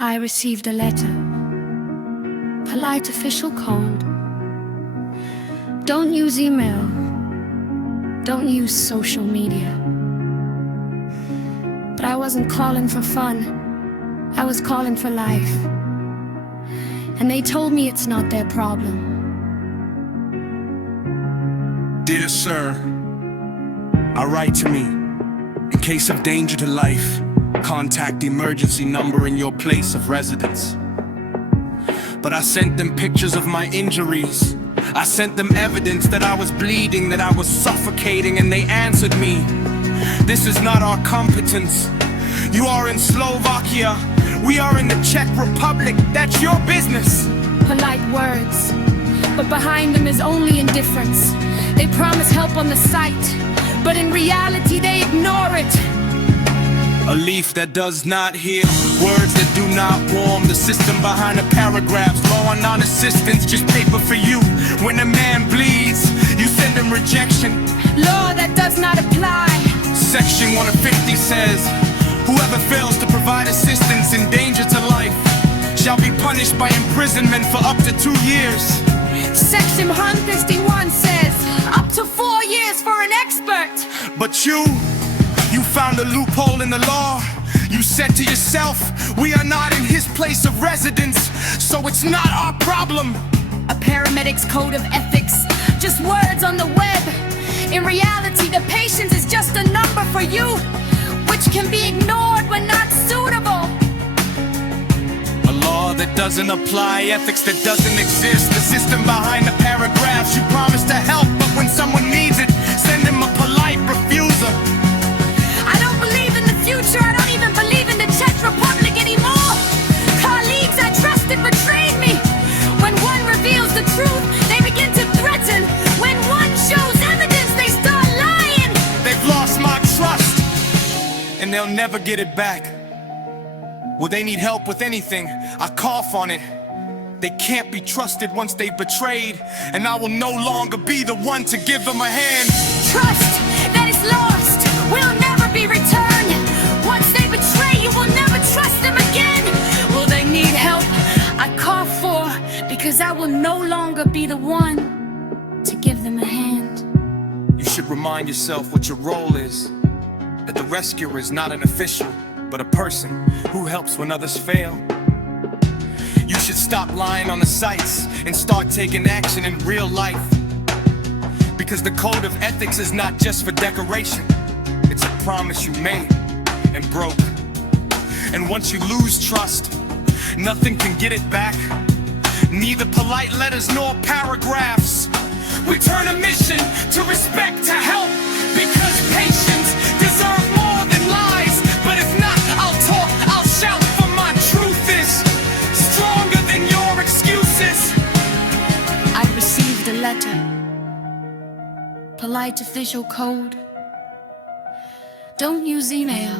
I received a letter, polite official code. Don't use email, don't use social media. But I wasn't calling for fun, I was calling for life. And they told me it's not their problem. Dear sir, I write to me. In case of danger to life, contact the emergency number in your place of residence. But I sent them pictures of my injuries. I sent them evidence that I was bleeding, that I was suffocating, and they answered me, this is not our competence. You are in Slovakia, we are in the Czech Republic, that's your business. Polite words, but behind them is only indifference. They promise help on the site, but in reality they ignore it. A leaf that does not hear, words that do not warm. The system behind the paragraphs, law and non-assistance, just paper for you. When a man bleeds, you send him rejection. Law that does not apply. Section 150 says, whoever fails to provide assistance in danger to life shall be punished by imprisonment for up to 2 years. Section 151 says, up to 4 years for an expert. But you found a loophole in the law. You said to yourself, we are not in his place of residence, so it's not our problem. A paramedic's code of ethics, just words on the web. In reality, the patient is just a number for you, which can be ignored when not suitable. A law that doesn't apply, ethics that doesn't exist. The system behind the paragraphs, you promise to help, but when someone needs it, send them a polite refuser. I don't even believe in the Czech Republic anymore. Colleagues I trusted betrayed me. When one reveals the truth, they begin to threaten. When one shows evidence, they start lying. They've lost my trust, and they'll never get it back. Well, they need help with anything, I cough on it. They can't be trusted once they've betrayed, and I will no longer be the one to give them a hand. Trust that is lost will never be returned. Once they betray, you will never trust them again. Well, they need help, I call for, because I will no longer be the one to give them a hand. You should remind yourself what your role is. That the rescuer is not an official, but a person who helps when others fail. You should stop lying on the sites and start taking action in real life. Because the code of ethics is not just for decoration. It's a promise you made and broke. And once you lose trust, nothing can get it back. Neither polite letters nor paragraphs. We turn a mission to respect, to help, because patience deserve more than lies. But if not, I'll talk, I'll shout, for my truth is stronger than your excuses. I received a letter, polite official code. Don't use email.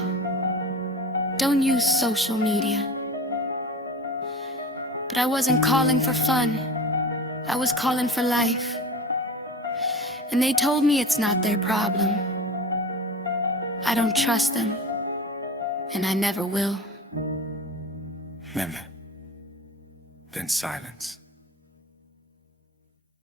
Don't use social media. But I wasn't calling for fun, I was calling for life. And they told me it's not their problem. I don't trust them, and I never will. Never. Then silence.